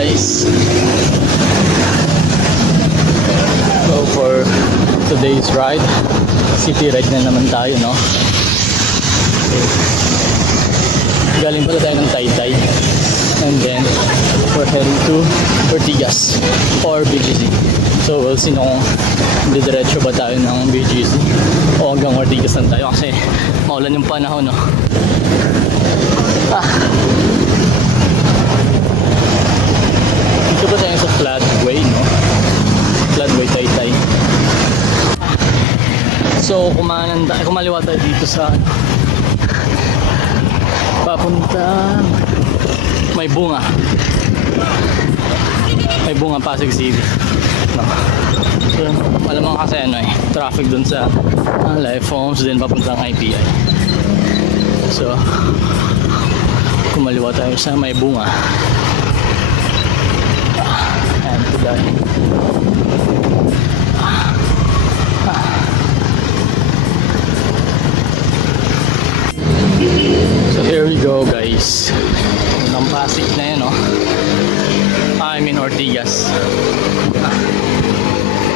guys. So for today's ride, city ride na naman tayo, no? Galing pala tayo ng Taytay. And then we're heading to Ortigas or BGC. So we'll see kung didiretso ba tayo ng BGC o hanggang Ortigas lang tayo kasi maulan yung panahon, no? Dito ba tayo sa Floodway, no? Floodway Taytay. So kumaliwa tayo dito sa papunta may bunga Pasig City, no? So malamang kasi traffic dun sa Life Homes din papuntang IPI. So kumaliwa tayo sa may bunga and today so here we go, guys. Unang Pasig na yan, no? I mean Ortigas.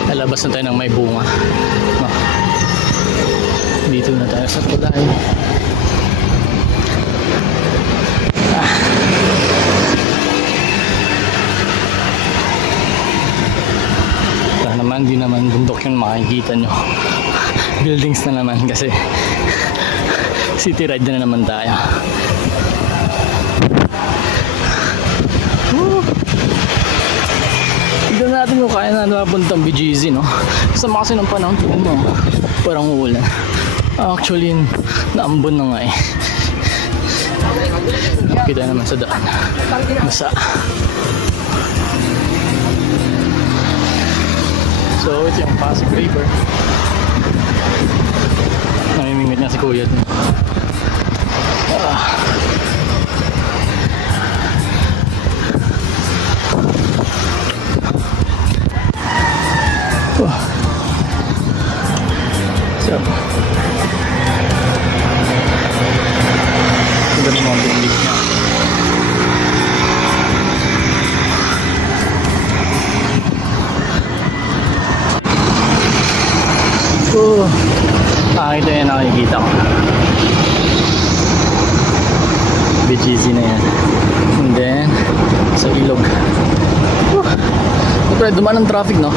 Lalabas na tayo ng may bunga, no? Dito na tayo sa tulay. Di naman bundok yung makikita nyo. Buildings na naman kasi city ride na naman tayo. Tignan natin kung kaya na napuntang BGC, no? Sama kasi ng panahon, tignan mo, parang uulan. Actually naambon na nga eh. Kita naman sa daan basa. So ito yung Pasig River. Namimingit niya si kuya dun. So ito na mga biglig niya. Ito yan nakikita ko. BGC na yan. And then sa ilog. Siyempre dumaan ang traffic, no?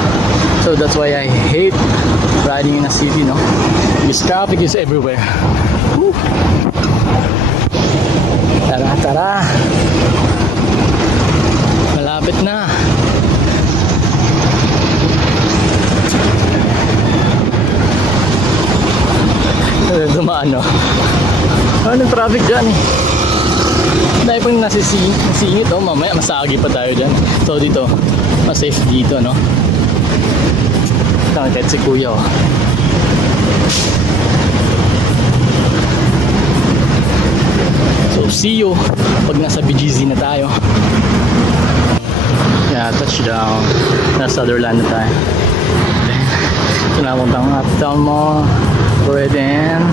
So that's why I hate riding in a city, no? Because traffic is everywhere. Woo. Tara. Malapit na. Dumaan, no? Anong traffic dyan eh? Dahil pang nasisingit, oh, mamaya masagi pa tayo dyan. So dito, mas safe dito, no? Kahit si kuya, oh. So see you pag nasa BGC na tayo. Yeah, touchdown. Nasa Sutherland na tayo. Ito na akong uptown mo. Pwede and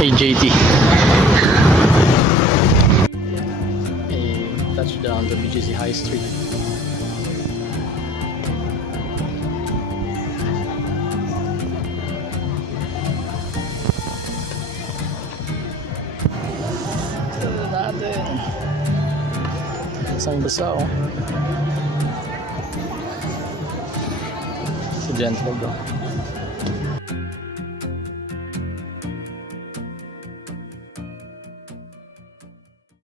AJT. A touchdown to BGC High Street. Ito natin. Isang basa, oh. Sa Gentleman, oh.